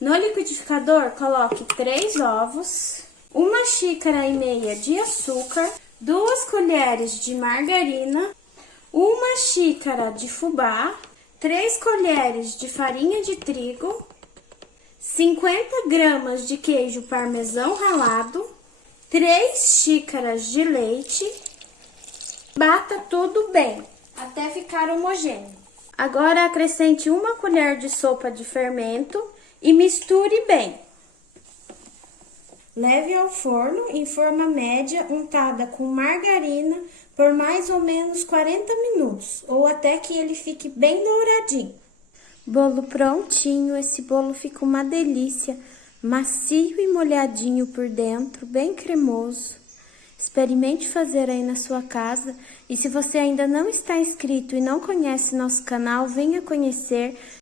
No liquidificador, coloque 3 ovos, 1,5 xícara de açúcar, 2 colheres de margarina, 1 xícara de fubá, 3 colheres de farinha de trigo, 50 gramas de queijo parmesão ralado, 3 xícaras de leite. Bata tudo bem, até ficar homogêneo. Agora acrescente 1 colher de sopa de fermento e misture bem. Leve ao forno em forma média untada com margarina por mais ou menos 40 minutos, ou até que ele fique bem douradinho. Bolo prontinho, esse bolo fica uma delícia, macio e molhadinho por dentro, bem cremoso. Experimente fazer aí na sua casa, e se você ainda não está inscrito e não conhece nosso canal, venha conhecer.